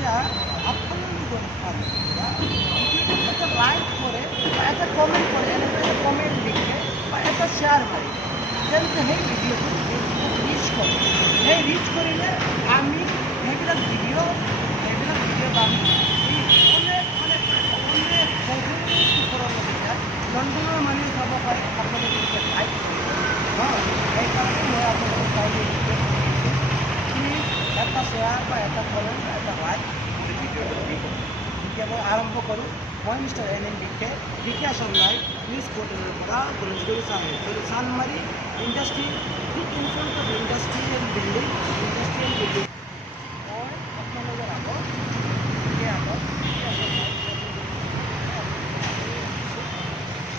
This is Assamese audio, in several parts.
এতিয়া আপোনালোকৰ ফালৰপৰা ভিডিঅ'টো এটা লাইক কৰে বা এটা কমেণ্ট কৰে, এনেকৈ এটা কমেণ্ট লিখে বা এটা শ্বেয়াৰ মাৰে, তেন্তে সেই ভিডিঅ'টো ফেচবুক ৰিচ কৰে। সেই ৰিচ কৰিলে আমি সেইবিলাক ভিডিঅ' বা আমি অনেক বহুত ওপৰলৈকে যায়। লণ্ডনৰ মানুহে চাব পাৰে আপোনালোকে এতিয়া লাইক কৰিব। সেইকাৰণে মই আপোনালোকক কাইলৈ ৰিকুৱেষ্ট কৰিছোঁ, প্লিজ এটা শ্বেয়াৰ বা এটা কমেণ্ট বা এটা লাইক কৰি ভিডিঅ'টো দিব। এতিয়া মই আৰম্ভ কৰোঁ। মই মিষ্টাৰ NN বিকে শৰ্মাই নিউজ পৰ্টেলৰ পৰা গণেশগুৰি চানমাৰী ইণ্ডাষ্ট্ৰি ঠিক in front of industrial building মই আপোনালোকৰ আগত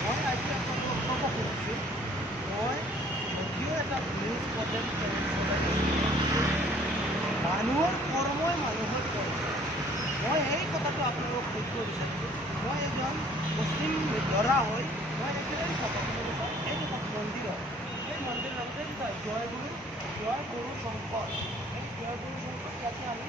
মই আজি আপোনালোকক ক'ব খুজিছোঁ, মই যদিও এটা নিউজ পৰ্টেল মানুহৰ কৰ্মই মানুহৰ পৰিচয়। মই এই কথাটো আপোনালোকক বুজিব বিচাৰিছোঁ। মই এজন মুছলিম ল'ৰা হৈ মই একেবাৰে আপোনালোকক এইটো মন্দিৰ হয়, এই মন্দিৰৰ নামতে জয়গুৰু শংকৰ। এই জয়গুৰু শংকৰ ইয়াতে আমি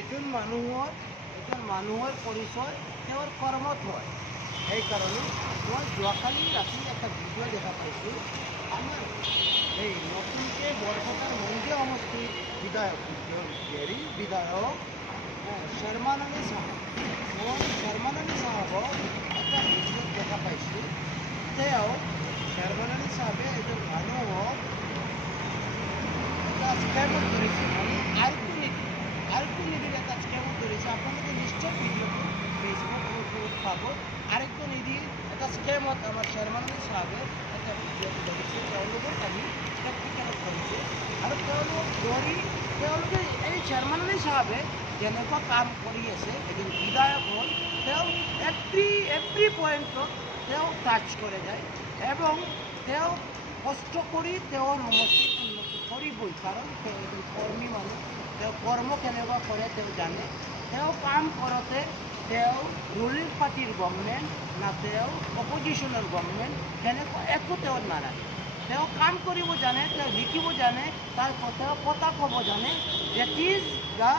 এজন মানুহৰ পৰিচয় তেওঁৰ কৰ্মত হয়। সেইকাৰণে মই যোৱাকালি ৰাতি এটা ভিডিঅ' দেখা পাইছোঁ। আমাৰ এই নতুনকৈ বৰপেটাৰ মন্দিৰ সমষ্টিৰ বিধায়ক শৰ্মান আলী চাহাব, মই শৰ্মান আলী চাহাবক এটা ভিডিঅ'ত দেখা পাইছোঁ। শৰ্মান আলী চাহাবে এজন মানুহক এটা স্কেমত ধৰিছে, মানে আলটু নিধিৰ এটা স্কেমত ধৰিছে। আপোনালোকে নিশ্চয় ভিডিঅ'টো ফেচবুক পাব। আৰেকটো নিধি এটা স্কেমত আমাৰ শৰ্মান আলী চাহাবে এটা ভিডিঅ'টো ধৰিছে। তেওঁলোকক আমি প্ৰেক্টিকেলত ধৰিছে আৰু তেওঁলোকে এই শৰ্মান আলী চাহাবে যেনেকুৱা কাম কৰি আছে, এজন বিধায়ক হ'ল, তেওঁ এভৰি পইণ্টত তেওঁ টাচ কৰে যায় এবং তেওঁ কষ্ট কৰি তেওঁৰ সমষ্টিৰ উন্নতি কৰিবই। কাৰণ তেওঁ এজন কৰ্মী মানুহ, তেওঁ কৰ্ম কেনেকুৱা কৰে তেওঁ জানে। তেওঁ কাম কৰোঁতে তেওঁ ৰুলিং পাৰ্টিৰ গভৰ্ণমেণ্ট না তেওঁ অপজিশ্যনৰ গভৰ্ণমেণ্ট সেনেকুৱা একো তেওঁ নালাগে। তেওঁ কাম কৰিব জানে, তেওঁ লিখিব জানে, তেওঁ কথা ক'ব জানে। That is the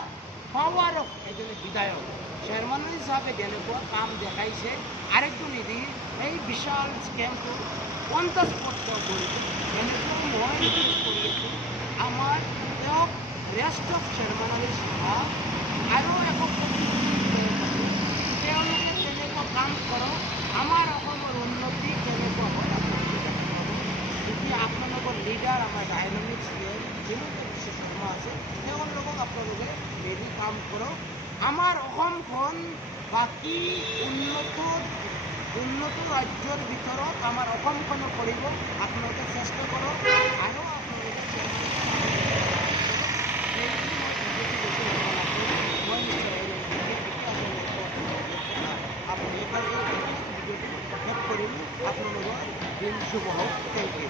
power of এজন বিধায়ক। শৰ্মান আলী চাহাবে যেনেকুৱা কাম দেখাইছে, আৰেকটো নিধি এই বিশাল স্কেমটো অন দ্য স্পট তেওঁ কৰিছে। এনেকুৱা মই ৰিকুৱেষ্ট কৰি আছোঁ, আমাৰ তেওঁক ৰেষ্ট অফ শৰ্মান আলী চাহাব আৰু একো তেওঁলোকে তেনেকুৱা কাম কৰক। আমাৰ অসমৰ উন্নতি কেনেকুৱা হয় আপোনালোকে দেখা পাব। এতিয়া আপোনালোকৰ লিডাৰ আমাৰ ডাইনামিক CM হিমন্ত বিশ্ব শৰ্মা আছে, তেওঁলোকক আপোনালোকে মিলি কাম কৰক। আমাৰ অসমখন বাকী উন্নত ৰাজ্যৰ ভিতৰত আমাৰ অসমখনো কৰিব আপোনালোকে চেষ্টা কৰক আৰু আপোনালোকে আপোনালোকৰ দিন শুভ হওক। Thank U.